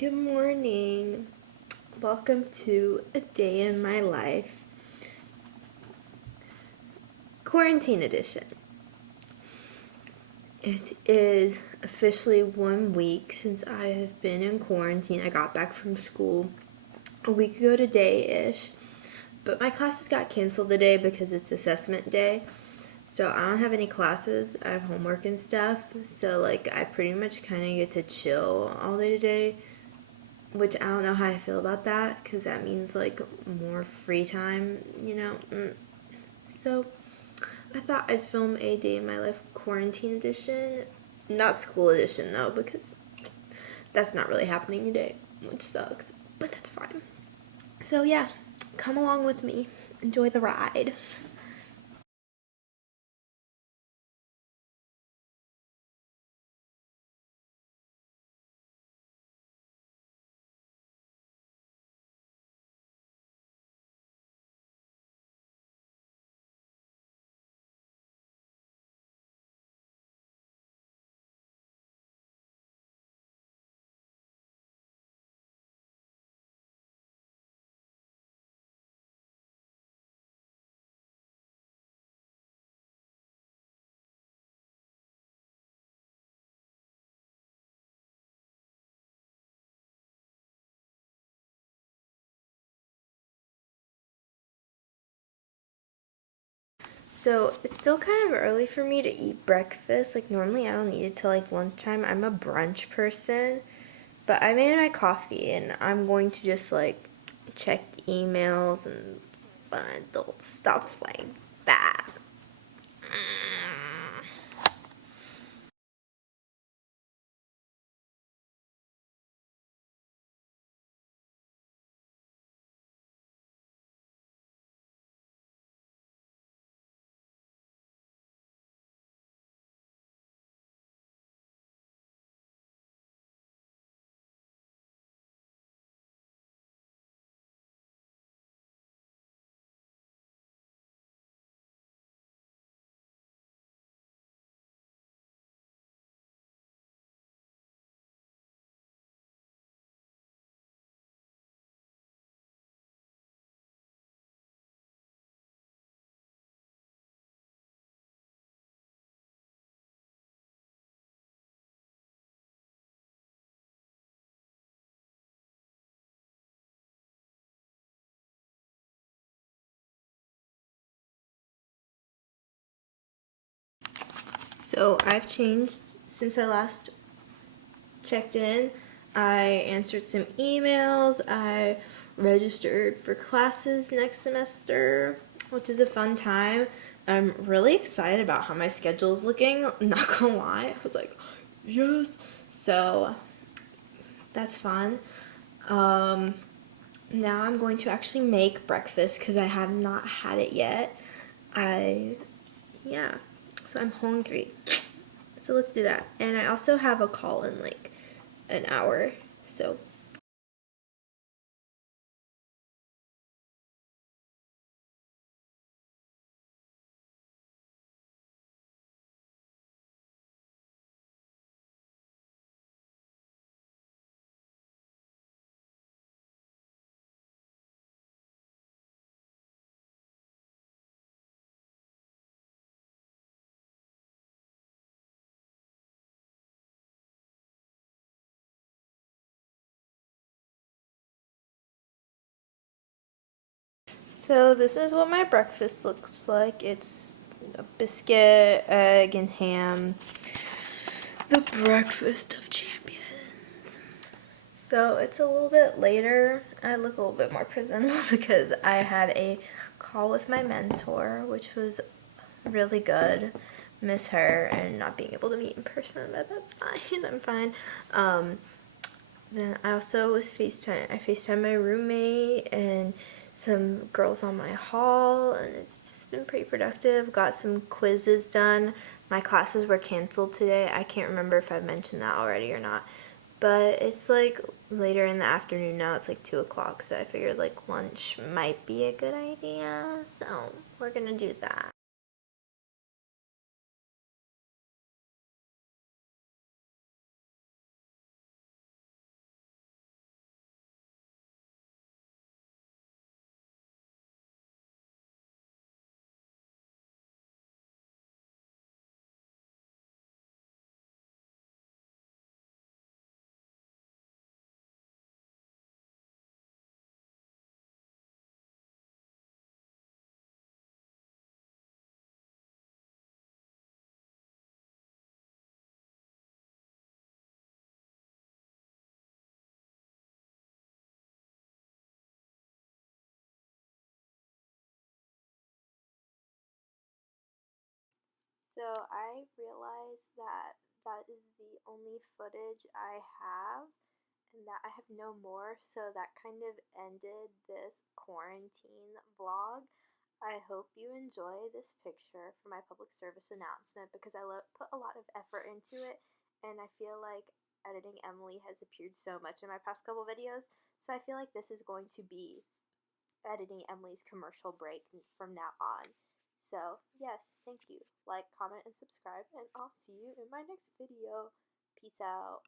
Good morning. Welcome to a day in my life. Quarantine edition. It is officially 1 week since I have been in quarantine. I got back from school a week ago today-ish. But my classes got canceled today because it's assessment day. So I don't have any classes. I have homework and stuff. So I pretty much kind of get to chill all day today. Which I don't know how I feel about that, because that means more free time, So I thought I'd film a day in my life quarantine edition, not school edition though, because that's not really happening today, which sucks, but that's fine. So yeah, come along with me, enjoy the ride. So it's still kind of early for me to eat breakfast. Normally I don't eat it till lunchtime. I'm a brunch person. But I made my coffee and I'm going to just check emails and fun adult stuff like that. So I've changed since I last checked in. I answered some emails. I registered for classes next semester, which is a fun time. I'm really excited about how my schedule is looking. I'm not gonna lie. I was like, yes. So that's fun. Um, Now I'm going to actually make breakfast because I have not had it yet. Yeah, so I'm hungry. So let's do that. And I also have a call in an hour, so. So this is what my breakfast looks like. It's a biscuit, egg, and ham. The breakfast of champions. So it's a little bit later. I look a little bit more presentable because I had a call with my mentor, which was really good. Miss her and not being able to meet in person, but that's fine. I'm fine. Then I also was FaceTime. I FaceTime my roommate and some girls on my hall, and it's just been pretty productive. Got some quizzes done. My classes were canceled today. I can't remember if I mentioned that already or not. But it's later in the afternoon now. It's 2 o'clock, so I figured lunch might be a good idea. So we're gonna do that. So I realized that that is the only footage I have and that I have no more, so that kind of ended this quarantine vlog. I hope you enjoy this picture for my public service announcement because I put a lot of effort into it, and I feel like editing Emily has appeared so much in my past couple videos, so I feel like this is going to be editing Emily's commercial break from now on. So yes, thank you. Like, comment, and subscribe, and I'll see you in my next video. Peace out.